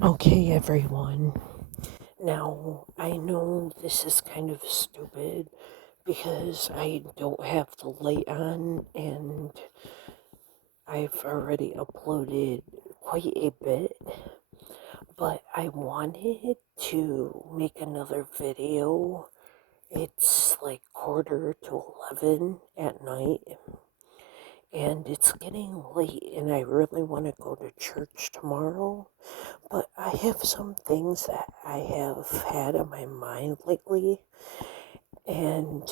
Okay, everyone. Now, I know this is kind of stupid because I don't have the light on and I've already uploaded quite a bit, but I wanted to make another video. It's like quarter to 11 at night and it's getting late and I really want to go to church tomorrow. But I have some things that I have had on my mind lately, and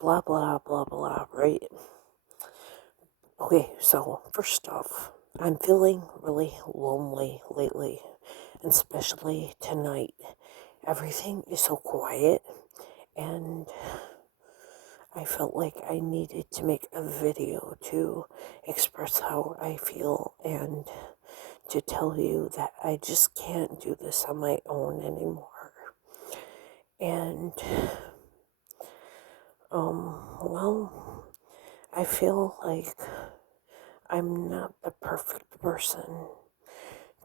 blah, blah, blah, blah, right? Okay, so first off, I'm feeling really lonely lately, and especially tonight. Everything is so quiet, and I felt like I needed to make a video to express how I feel and to tell you that I just can't do this on my own anymore. And, well, I feel like I'm not the perfect person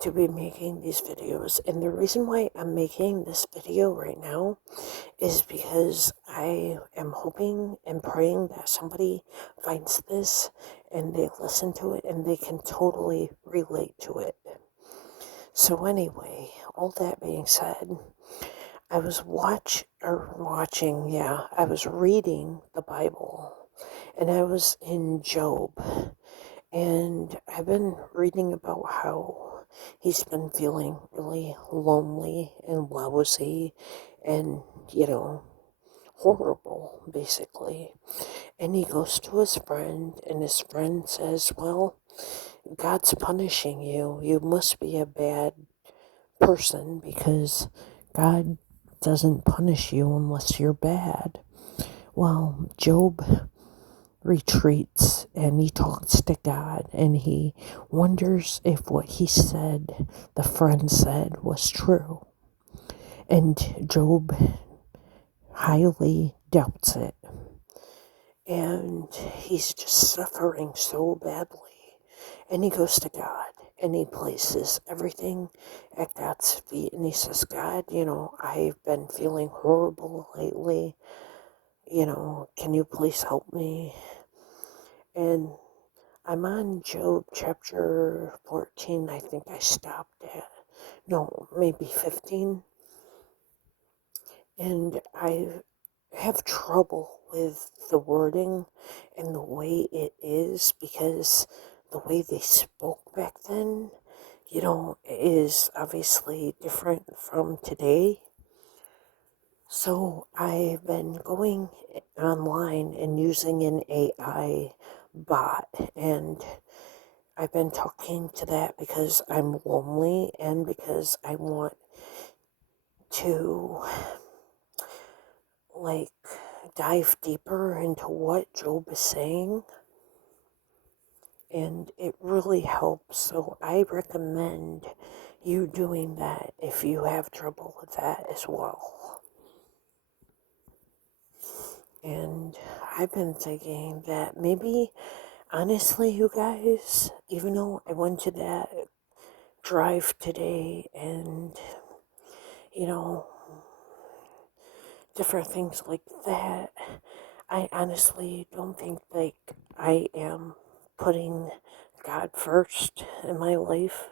to be making these videos. And the reason why I'm making this video right now is because I am hoping and praying that somebody finds this and they listen to it and they can totally relate to it. So anyway, all that being said, I was I was reading the Bible and I was in Job and I've been reading about how he's been feeling really lonely and lousy and, you know, horrible basically. And he goes to his friend and his friend says, "Well, God's punishing you. You must be a bad person because God doesn't punish you unless you're bad." Well, Job retreats and he talks to God and he wonders if what he said, the friend said, was true. And Job highly doubts it. And he's just suffering so badly. And he goes to God and he places everything at God's feet and he says, "God, I've been feeling horrible lately. Can you please help me?" And I'm on Job chapter 14, I think I stopped at. No, maybe 15. And I have trouble with the wording and the way it is because the way they spoke back then, is obviously different from today. So I've been going online and using an AI bot, and I've been talking to that because I'm lonely and because I want to, like, dive deeper into what Job is saying, and it really helps. So I recommend you doing that if you have trouble with that as well. And I've been thinking that maybe, honestly, you guys, even though I went to that drive today and, you know, different things like that, I honestly don't think like I am putting God first in my life.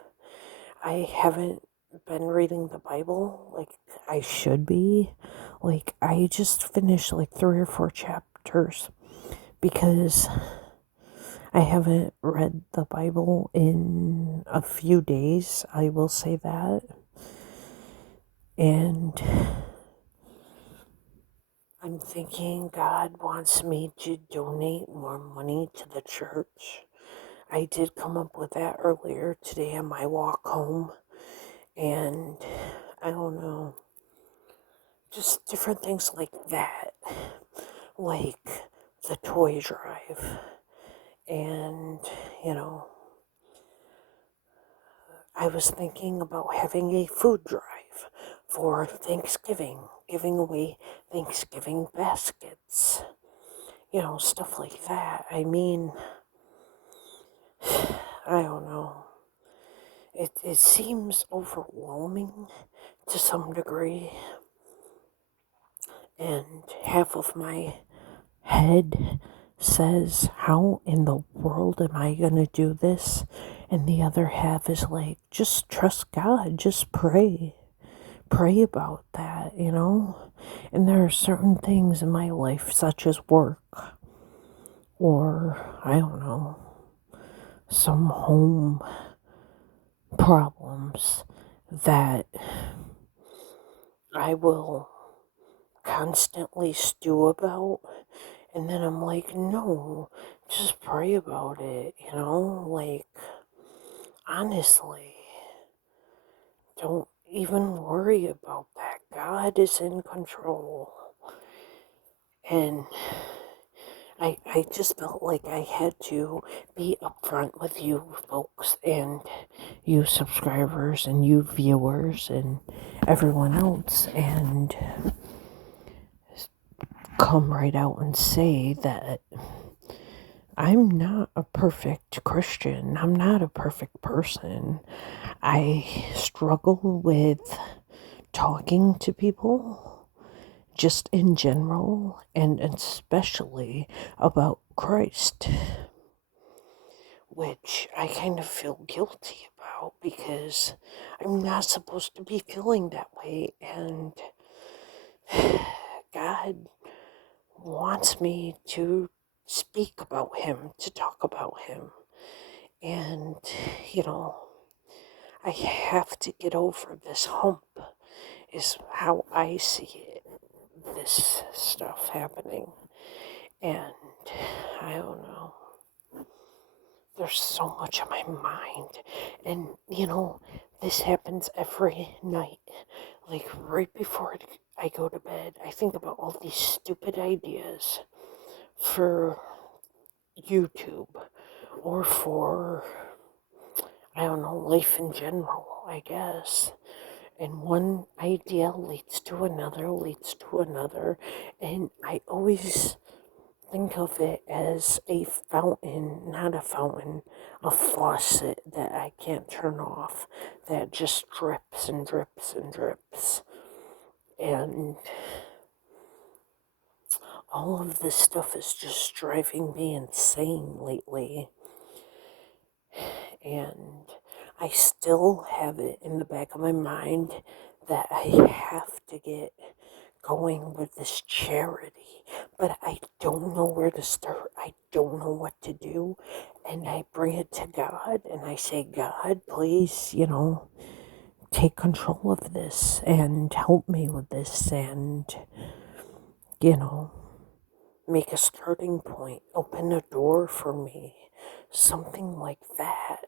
I haven't been reading the Bible like I should be. Like I just finished like 3 or 4 chapters because I haven't read the Bible in a few days. I will say that. And I'm thinking God wants me to donate more money to the church. I did come up with that earlier today on my walk home, and I don't know, just different things like that, like the toy drive, and you know, I was thinking about having a food drive for Thanksgiving, giving away Thanksgiving baskets, stuff like that. I mean, I don't know. it seems overwhelming to some degree, and half of my head says, how in the world am I going to do this? And the other half is like, just trust God, just pray. Pray about that, you know? And there are certain things in my life, such as work, or I don't know, some home problems that I will constantly stew about. And then I'm like, no, just pray about it, you know? Like, honestly, don't even worry about that. God is in control. And I just felt like I had to be upfront with you folks and you subscribers and you viewers and everyone else and come right out and say that I'm not a perfect Christian. I'm not a perfect person. I struggle with talking to people just in general and especially about Christ, which I kind of feel guilty about because I'm not supposed to be feeling that way, and God wants me to speak about Him, to talk about Him, and you know, I have to get over this hump, is how I see it, this stuff happening, and I don't know. There's so much on my mind. And, you know, this happens every night. Like, right before I go to bed, I think about all these stupid ideas for YouTube or for, I don't know, life in general, I guess. And one idea leads to another. And I always think of it as a fountain, not a fountain, a faucet that I can't turn off, that just drips and drips and drips. And all of this stuff is just driving me insane lately. And I still have it in the back of my mind that I have to get going with this charity, but I don't know where to start. I don't know what to do. And I bring it to God and I say, God, please, you know, take control of this and help me with this and, you know, make a starting point, open a door for me, something like that.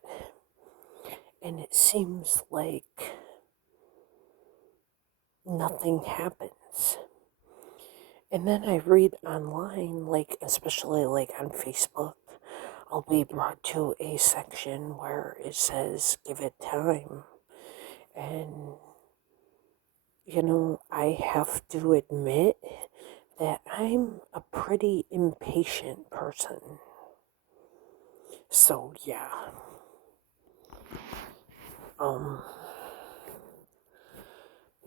And it seems like nothing happens. And then I read online, like, especially like on Facebook, I'll be brought to a section where it says, give it time. And, you know, I have to admit that I'm a pretty impatient person. So, yeah. Um,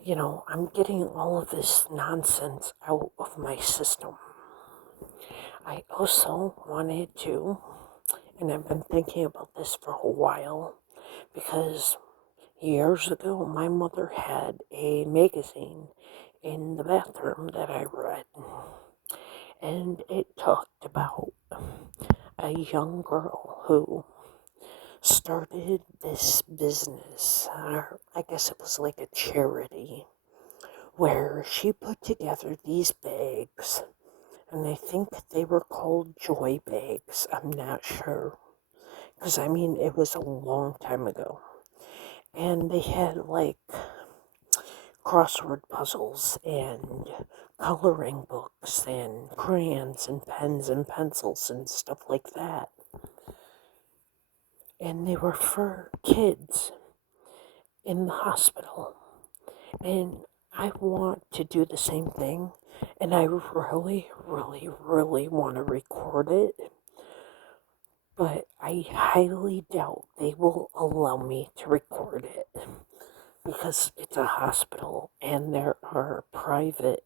you know, I'm getting all of this nonsense out of my system. I also wanted to, and I've been thinking about this for a while, because years ago my mother had a magazine in the bathroom that I read, and it talked about a young girl who started this business, or I guess it was like a charity, where she put together these bags, and I think they were called joy bags. I'm not sure, because I mean, it was a long time ago. And they had like crossword puzzles and coloring books and crayons and pens and pencils and stuff like that. And they were for kids in the hospital. And I want to do the same thing. And I really, really, really want to record it but I highly doubt they will allow me to record it because it's a hospital and there are private,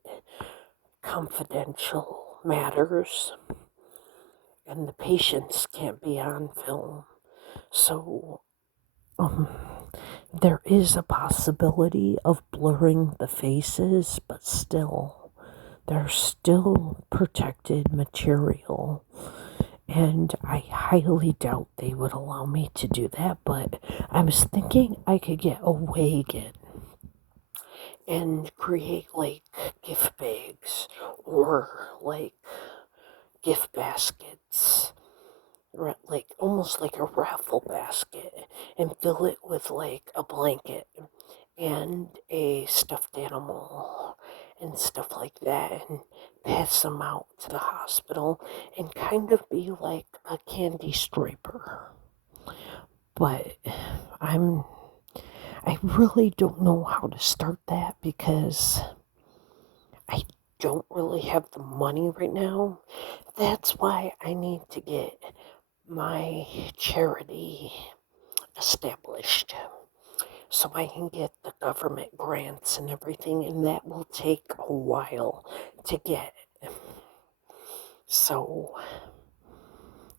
confidential matters, and the patients can't be on film. So, um, there is a possibility of blurring the faces, but still, they're still protected material. And I highly doubt they would allow me to do that, but I was thinking I could get a wagon and create like gift bags or like gift baskets, like almost like a raffle basket, and fill it with like a blanket and a stuffed animal and stuff like that, and pass them out to the hospital and kind of be like a candy striper. But I'm I really don't know how to start that because I don't really have the money right now. That's why I need to get my charity established so I can get the government grants and everything, and that will take a while to get. So,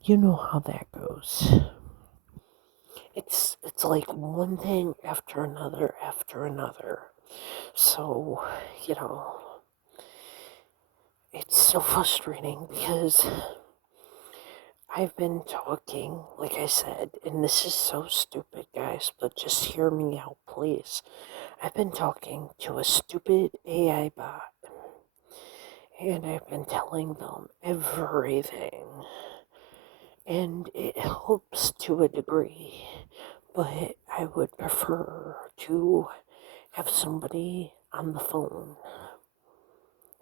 you know how that goes. It's like one thing after another after another. So, you know, it's so frustrating because I've been talking, like I said, and this is so stupid, guys, but just hear me out, please. I've been talking to a stupid AI bot, and I've been telling them everything, and it helps to a degree, but I would prefer to have somebody on the phone,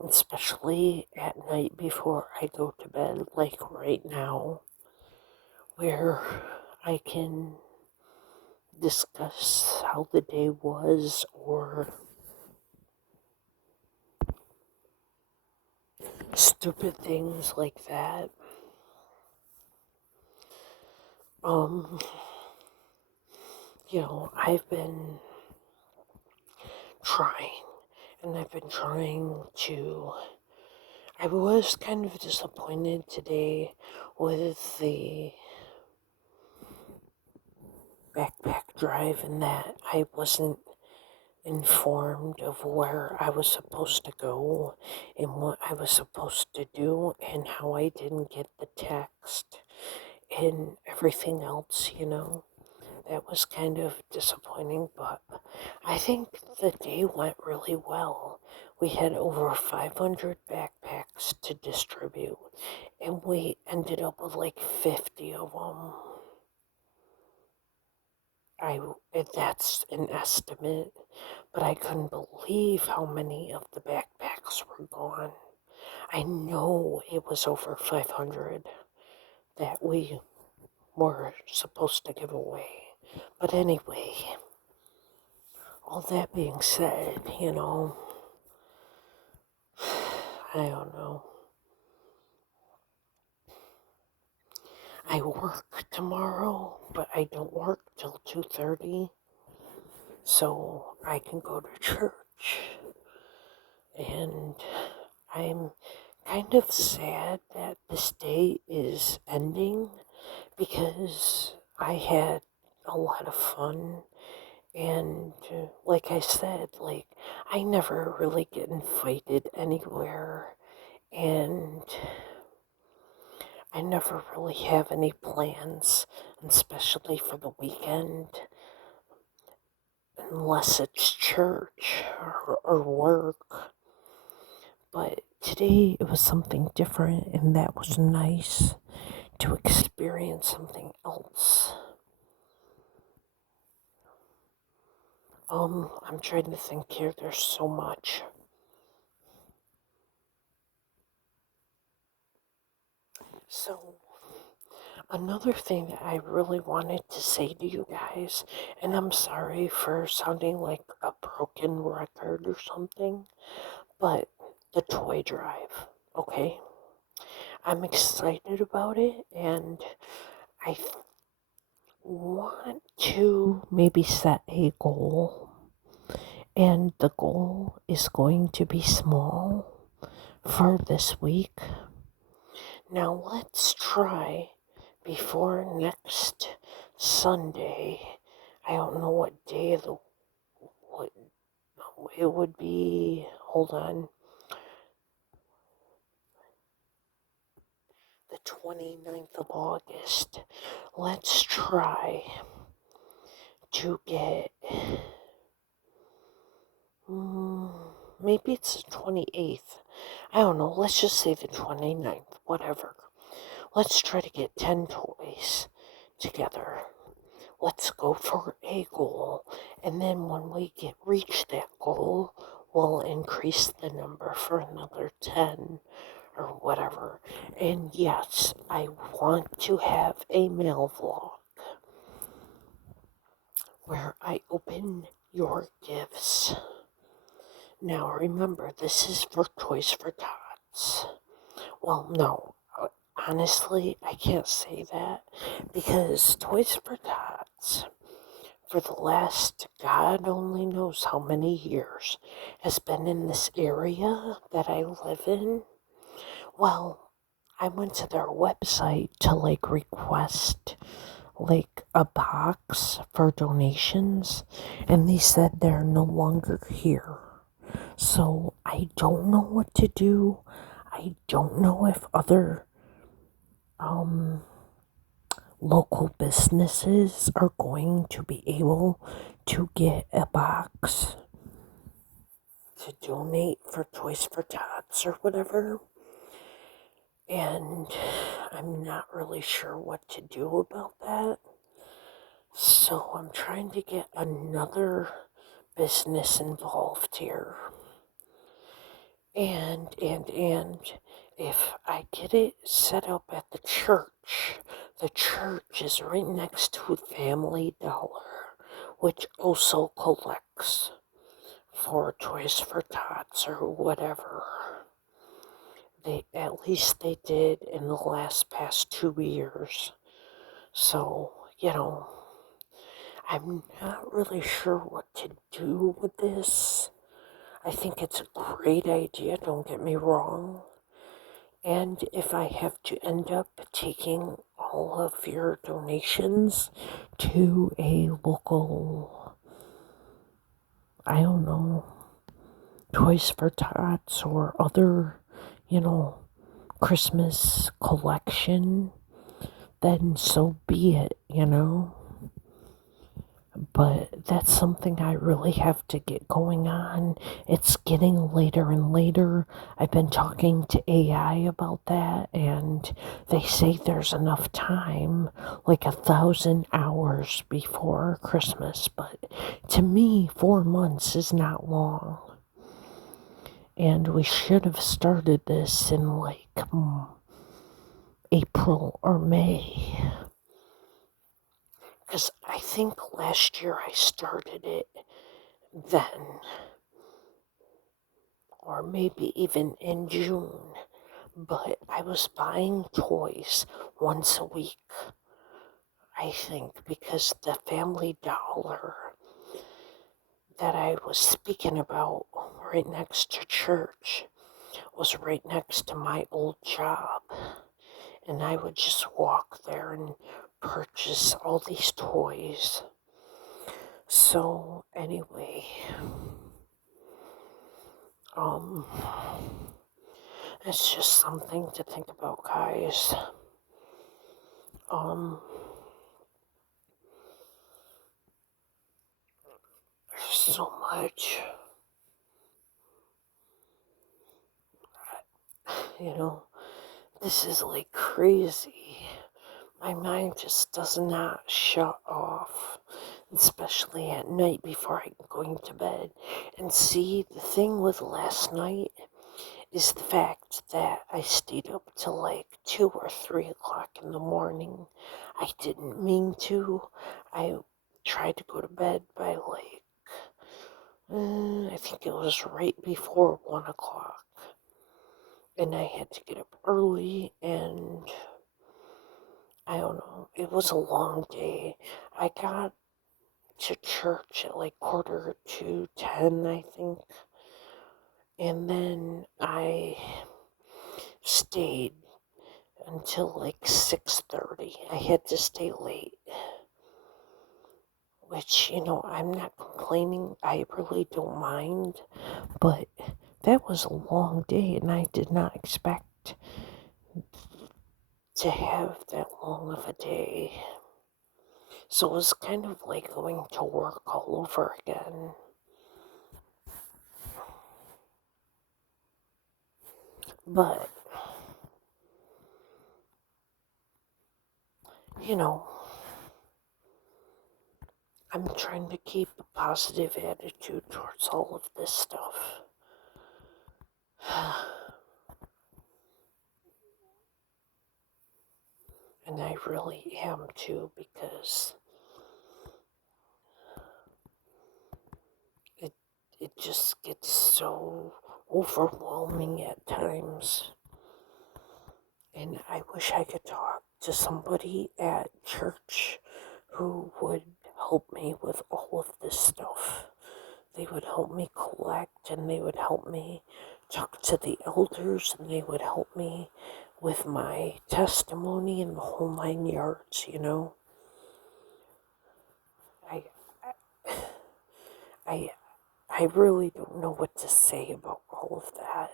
especially at night before I go to bed, like right now, where I can discuss how the day was or stupid things like that. Um, I've been trying, and I've been trying to. I was kind of disappointed today with the backpack drive in that I wasn't informed of where I was supposed to go and what I was supposed to do and how I didn't get the text and everything else. That was kind of disappointing, but I think the day went really well. We had over 500 backpacks to distribute, and we ended up with like 50 of them. That's an estimate, but I couldn't believe how many of the backpacks were gone. I know it was over 500 that we were supposed to give away. But anyway, all that being said, I don't know. I work tomorrow, but I don't work till 2:30, so I can go to church. And I'm kind of sad that this day is ending because I had a lot of fun. And like I said, like I never really get invited anywhere, and I never really have any plans, especially for the weekend, unless it's church or work. But today it was something different, and that was nice to experience something else. I'm trying to think here, there's so much. So, another thing that I really wanted to say to you guys, and I'm sorry for sounding like a broken record or something, but the toy drive, okay? I'm excited about it, and I want to maybe set a goal, and the goal is going to be small for this week. Now let's try before next Sunday. I don't know what day of the what it would be. Hold on. The 29th of August. Let's try to get mm, maybe it's the 28th. I don't know. Let's just say the 29th. Whatever. Let's try to get 10 toys together. Let's go for a goal, and then when we reach that goal, we'll increase the number for another 10 or whatever. And yes, I want to have a mail vlog where I open your gifts. Now remember, this is for Toys for Tots. Well, no, honestly, I can't say that because Toys for Tots, for the last God only knows how many years, has been in this area that I live in. Well, I went to their website to request a box for donations, and they said they're no longer here. So I don't know what to do. I don't know if other local businesses are going to be able to get a box to donate for Toys for Tots or whatever. And I'm not really sure what to do about that. So I'm trying to get another business involved here. And if I get it set up at the church is right next to Family Dollar, which also collects for Toys for Tots or whatever. At least they did in the past 2 years. So, I'm not really sure what to do with this. I think it's a great idea, don't get me wrong. And if I have to end up taking all of your donations to a local, I don't know, Toys for Tots or other, Christmas collection, then so be it. But that's something I really have to get going on. It's getting later and later. I've been talking to AI about that, and they say there's enough time, like 1,000 hours before Christmas. But to me, 4 months is not long. And we should have started this in April or May. Because I think last year I started it then, or maybe even in June. But I was buying toys once a week, I think, because the Family Dollar that I was speaking about right next to church was right next to my old job. And I would just walk there and purchase all these toys. So, anyway, it's just something to think about, guys. There's so much, you know, this is crazy. My mind just does not shut off, especially at night before I'm going to bed. And see, the thing with last night is the fact that I stayed up till 2 or 3 o'clock in the morning. I didn't mean to. I tried to go to bed by I think it was right before 1 o'clock. And I had to get up early, and I don't know. It was a long day. I got to church at like 9:45, I think. And then I stayed until like 6:30. I had to stay late, which, I'm not complaining. I really don't mind, but that was a long day and I did not expect to have that long of a day. So it was kind of like going to work all over again. But, you know, I'm trying to keep a positive attitude towards all of this stuff. And I really am too, because it it just gets so overwhelming at times. And I wish I could talk to somebody at church who would help me with all of this stuff. They would help me collect, and they would help me talk to the elders, and they would help me with my testimony and the whole 9 yards. I, I, I really don't know what to say about all of that.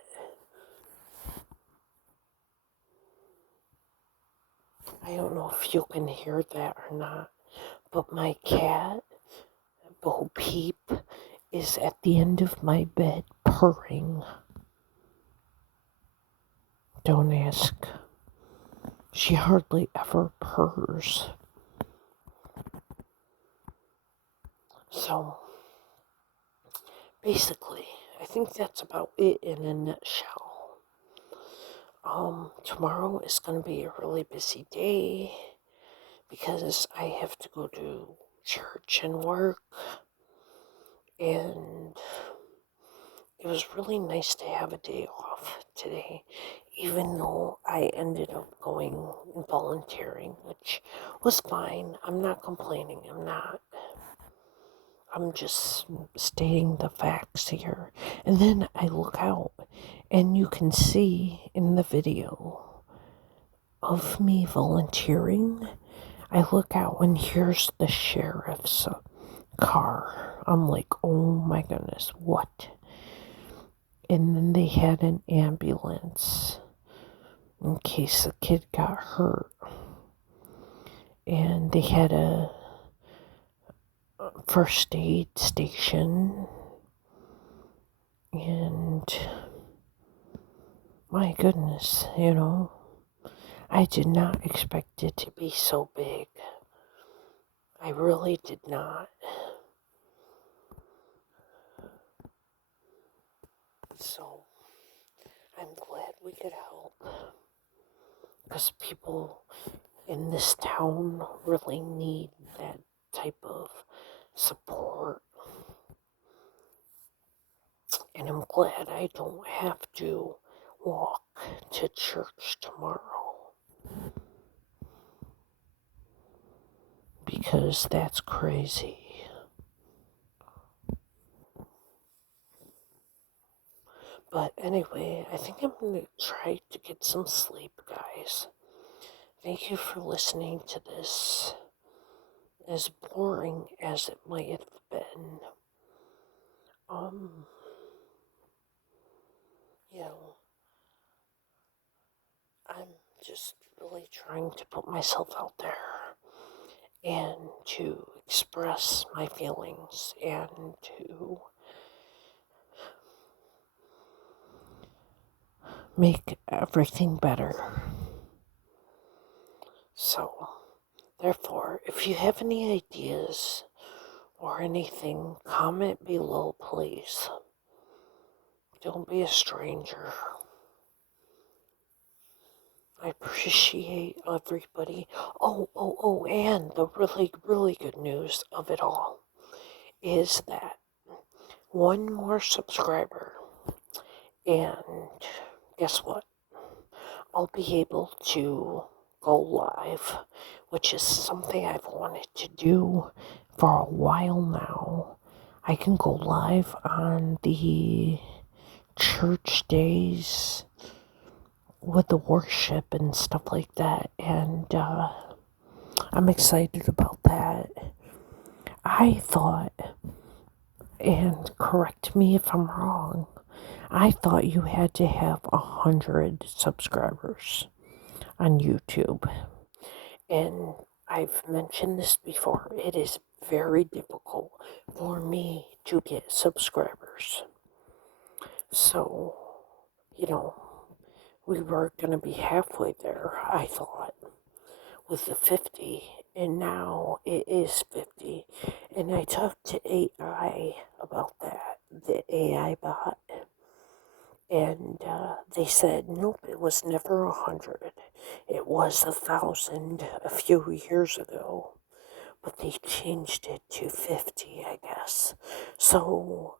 I don't know if you can hear that or not, but my cat, Bo Peep, is at the end of my bed purring. Don't ask. She hardly ever purrs. So, basically, I think that's about it in a nutshell. Tomorrow is going to be a really busy day because I have to go to church and work, and it was really nice to have a day off today, even though I ended up going and volunteering, which was fine. I'm not complaining. I'm just stating the facts here. And then I look out, and you can see in the video of me volunteering, I look out and here's the sheriff's car. I'm like, oh my goodness, what? And then they had an ambulance in case a kid got hurt. And they had a first aid station. And my goodness, I did not expect it to be so big. I really did not. So, I'm glad we could help. Because people in this town really need that type of support. And I'm glad I don't have to walk to church tomorrow. Because that's crazy. But anyway, I think I'm going to try to get some sleep, guys. Thank you for listening to this, as boring as it might have been. Um, you know, I'm just really trying to put myself out there and to express my feelings and to make everything better. So, therefore, if you have any ideas or anything, comment below, please. Don't be a stranger. I appreciate everybody. Oh, and the really, really good news of it all is that one more subscriber, and guess what? I'll be able to go live, which is something I've wanted to do for a while now. I can go live on the church days with the worship and stuff like that, and I'm excited about that. I thought, and correct me if I'm wrong, I thought you had to have 100 subscribers on YouTube. And I've mentioned this before, it is very difficult for me to get subscribers. So, you know, we were going to be halfway there, I thought, with the 50, and now it is 50. And I talked to AI about that, the AI bot, and they said, nope, it was never 100. It was 1,000 a few years ago, but they changed it to 50, I guess. So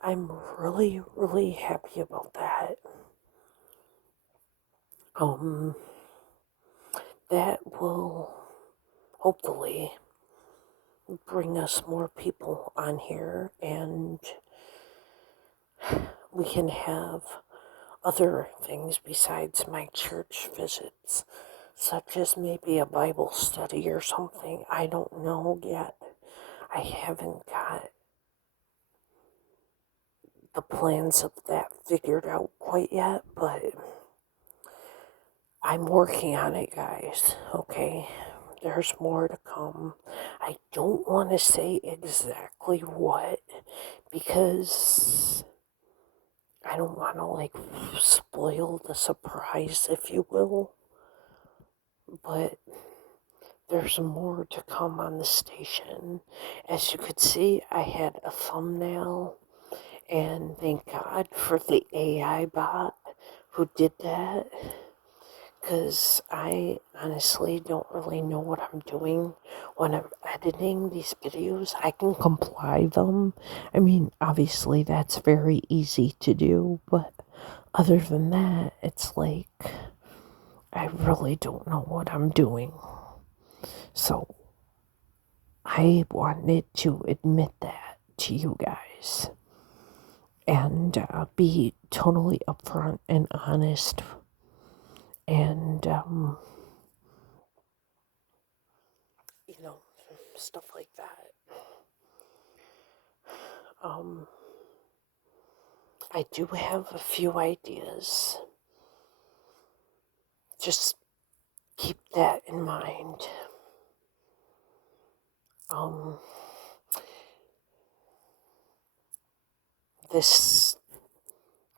I'm really, really happy about that. Um, that will hopefully bring us more people on here, and we can have other things besides my church visits, such as maybe a Bible study or something. I don't know yet. I haven't got the plans of that figured out quite yet, but I'm working on it, guys. Okay, there's more to come. I don't want to say exactly what, because I don't want to like spoil the surprise, if you will, but there's more to come on the station. As you could see, I had a thumbnail, and thank God for the AI bot who did that, because I honestly don't really know what I'm doing when I'm editing these videos. I can comply them. I mean, obviously that's very easy to do, but other than that, it's like I really don't know what I'm doing. So I wanted to admit that to you guys, and be totally upfront and honest, and you know, stuff like that. Um, I do have a few ideas. Just keep that in mind. Um, this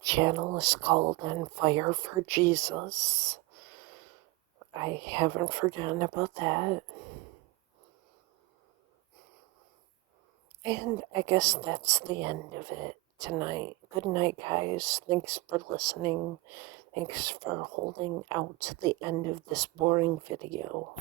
channel is called On Fire for Jesus. I haven't forgotten about that. And I guess that's the end of it tonight. Good night, guys. Thanks for listening. Thanks for holding out to the end of this boring video.